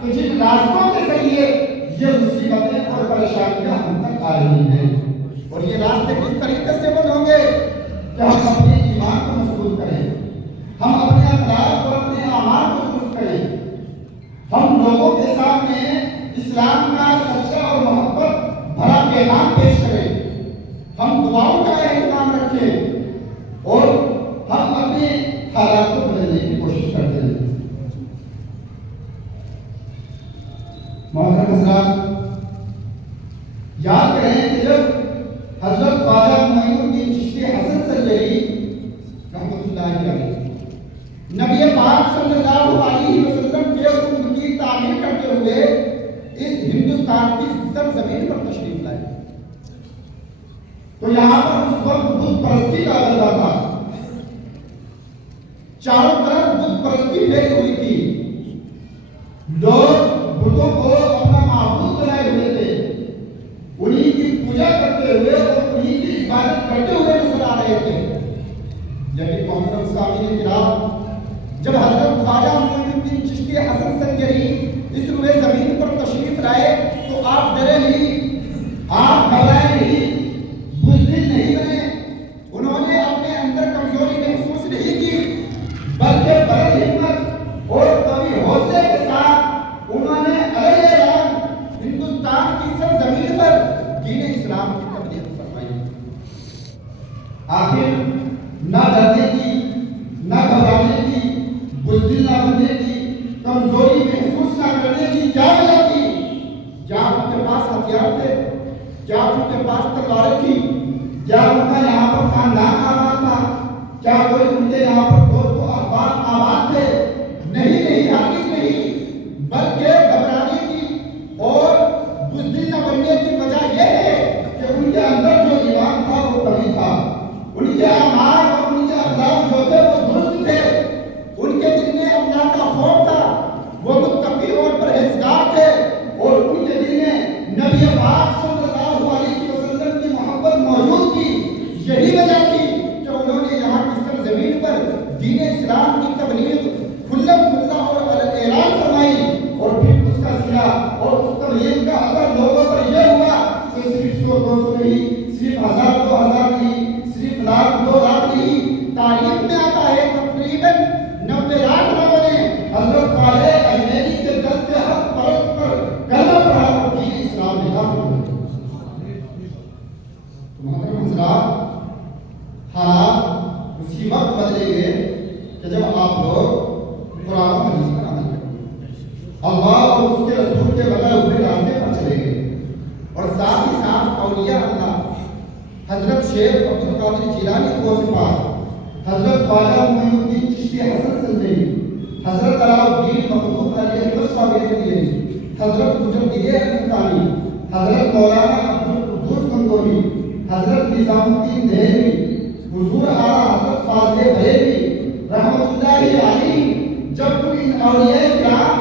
کہ جن راستوں کے ذریعے یہ مصیبتیں اور پریشانیاں ہم تک آ رہی ہیں، اور یہ راستے کس طریقے سے بند ہوں گے کہ ہم اپنے ایمان کو مضبوط کریں، ہم اپنے اخلاق اور اپنے اعمال کو درست کریں، ہم لوگوں کے سامنے اسلام کا سچا اور محبت بھرا پیغام پیش کریں، ہم دعاؤں کا اہتمام رکھیں اور ہم اپنے حالات کو بدلنے کی کوشش کرتے ہیں۔ محترم حضرات، یاد کریں کہ جب حضرت خواجہ معین الدین چشتی حسن سنجری رحمۃ اللہ علیہ نبی پاک صلی اللہ علیہ وسلم کے حکم کی تعمیر کرتے ہوئے اس ہندوستان کی سرزمین پر تشریف لائے تو یہاں پر اس وقت بت پرستی کا غلبہ تھا، چاروں طرف بت پرستی پھیلی ہوئی تھی، لوگ بتوں کو اپنا معبود بنائے ہوئے تھے، انہی کی پوجا کرتے ہوئے اور انہی کی عبادت کرتے ہوئے نظر آ رہے تھے۔ لیکن محترم سامعین کرام، جب حضرت خواجہ معین الدین چشتی حسن سنجری اس روئے زمین پر تشریف لائے تو آپ ڈرے نہیں، آپ گھبرائے نہیں، بزدل نہیں بنے، انہوں نے اپنے اندر کمزوری محسوس نہیں کی، بلکہ بڑی ہمت اور قوی حوصلے کے ساتھ انہوں نے علیہ اعلان ہندوستان کی سرزمین پر دین اسلام کی تبلیغ فرمائی۔ آخر نہ ڈرنے کی، نہ گھبرانے کی، بزدل نہ بننے کی، کمزوری محسوس نہ کرنے کی کیا وجہ تھی؟ کیا ان کے پاس ہتھیار تھے؟ کیا ان کے پاس تلواریں تھی؟ کیا ان کا یہاں پر خاندان آباد تھا؟ کیا کوئی ان کے یہاں پر دوست و احباب آباد تھے؟ نہیں نہیں، ہرگز نہیں، بلکہ گھبرانے کی اور بزدل نہ بننے کی وجہ یہ ہے کہ ان کے اندر جو ایمان تھا وہ قوی تھا، ان کے اعمال اور ان کے اخلاق جو تھے وہ درست تھے، ان کے دل میں اللہ کا خوف تھا، وہ متقی اور پرہیزگار تھے، اور ان کے دل میں نبی پاک صلی اللہ علیہ وسلم کی محبت موجود تھی۔ یہی وجہ تھی کہ انہوں نے یہاں کی سرزمین پر دین اسلام کی تبلیغ کھلم کھلا اور اعلان فرمائی، اور پھر اس کا صلہ اور اس تبلیغ کا اثر لوگوں پر یہ ہوا کہ صرف 100 200 نہیں، صرف 1000 2000 نہیں، صرف لاکھ 2 لاکھ نہیں، تاریخ میں آتا ہے تقریباً 90 لاکھ لوگوں نے حضرت خواجہ اجمیری کے دست حق پرست پر کلمہ پڑھا اور دین اسلام میں داخل ہوئے۔ تو محترم حضرات، حالات اسی وقت بدلیں گے کہ جب آپ لوگ قرآن و حدیث پر عمل کریں گے، اللہ اور اس کے رسول کے بغیر ہوئے راستے پر چلیں گے، اور ساتھ ہی ساتھ اولیاء اللہ حضرت شیخ عبد القادر جیلانی غوث پاک، حضرت خواجہ معین الدین چشتی حسن سنجری، حضرت علاؤالدین مخدوم علیہ السلام، حضرت مجدد الفقانی، حضرت مولانا عبدالقدوس گنگوہی، حضرت نظام الدین دہلوی، حضور اعلیٰ حضرت فاضل بریلوی رحمۃ اللہ علیہ، جب تم ان اولیاء کرام